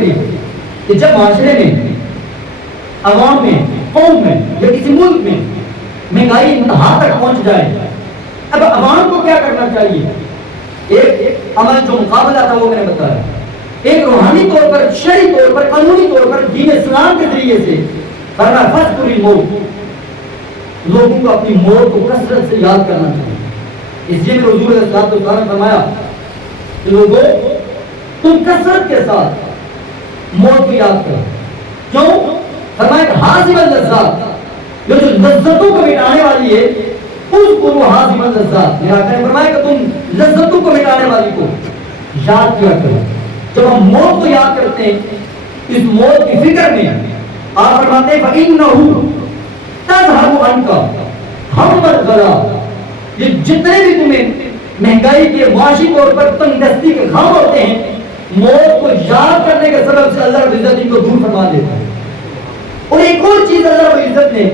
تکلیف ہے کہ جب معاشرے میں، عوام میں، قوم میں یا کسی ملک میں مہنگائی انتہا تک پہنچ جائے، اب عوام کو کیا کرنا چاہیے؟ ایک عمل جو مقابلہ تھا وہ میں نے بتایا، ایک روحانی طور پر، شرعی طور پر، قانونی طور پر دین اسلام کے ذریعے سے فرمایا فذکر الموت، لوگوں کو اپنی موت کو کثرت سے یاد کرنا چاہیے۔ اس لیے حضور صلی اللہ علیہ وسلم نے فرمایا کہ لوگوں تم کثرت کے ساتھ موت کو یاد کرو۔ کیوں؟ فرمایا کہ حاضم اللذات، جو لذتوں کو مٹانے والی ہے، اس کو وہ حاضم اللذات، میرا آقا نے فرمایا کہ تم لذتوں کو مٹانے والی کو یاد کیا کرو۔ جب ہم موت کو یاد کرتے ہیں، اس موت کی فکر میں آپ فرماتے ہیں فَإِنَّهُ تَذْهَبُ عَنْكَ ہَمَّ الْغَلَا، یہ جتنے بھی تمہیں مہنگائی کے معاشی طور پر تنگ دستی کے غم ہوتے ہیں، موت کو یاد کرنے کے سبب سے اللہ رب العزت ان کو دور فرما دیتا ہے۔ اور ایک اور چیز اللہ رب العزت نے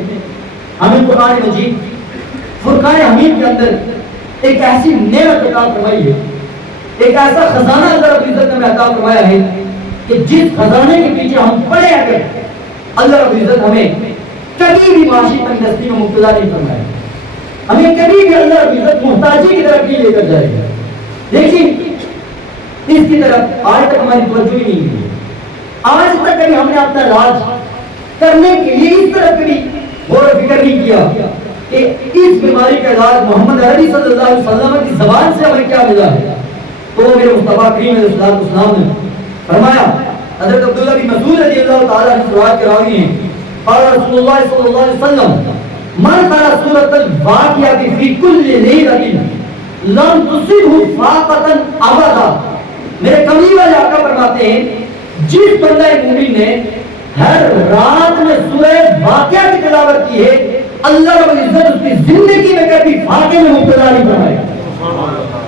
ہمیں قرآن مجید فرقان حمید کے اندر ایک ایسی نعمت عطا فرمائی ہے، ایک ایسا خزانہ اللہ رب العزت نے ہمیں عطا فرمایا ہے کہ جس خزانے کے پیچھے ہم پڑے اگر اللہ رب العزت ہمیں کبھی بھی معاشی تنگ دستی میں مبتلا نہیں فرمائے، ہمیں کبھی بھی اللہ رب العزت محتاجی کی طرف نہیں لے کر جائے گا۔ لیکن اس کی طرف آج تک ہماری توجہ ہی نہیں ہوئی، آج تک کبھی ہم نے اپنا علاج کرنے کے لیے اس طرف کبھی غور و فکر نہیں کیا کہ اس بیماری کا علاج محمد عربی صلی اللہ علیہ وسلم کی زبان سے ہمیں کیا ملا ہے۔ تو میرے مصطفیٰ کریم علیہ السلام نے فرمایا، حضرت عبداللہ بن مسعود رضی اللہ تعالیٰ عنہ روایت کے راوی ہیں، قال رسول اللہ صلی اللہ علیہ وسلم من قرأ سورۃ الواقعہ فی کل لیلۃ لم تصبہ فاقۃ ابدا، میرے کملی والے آقا فرماتے ہیں جس بندہ مومن نے ہر رات میں سورہ واقعہ کی تلاوت کی ہے، اللہ رب العزت اس کی زندگی میں کبھی فاقے میں مبتلا نہیں فرمائے گا۔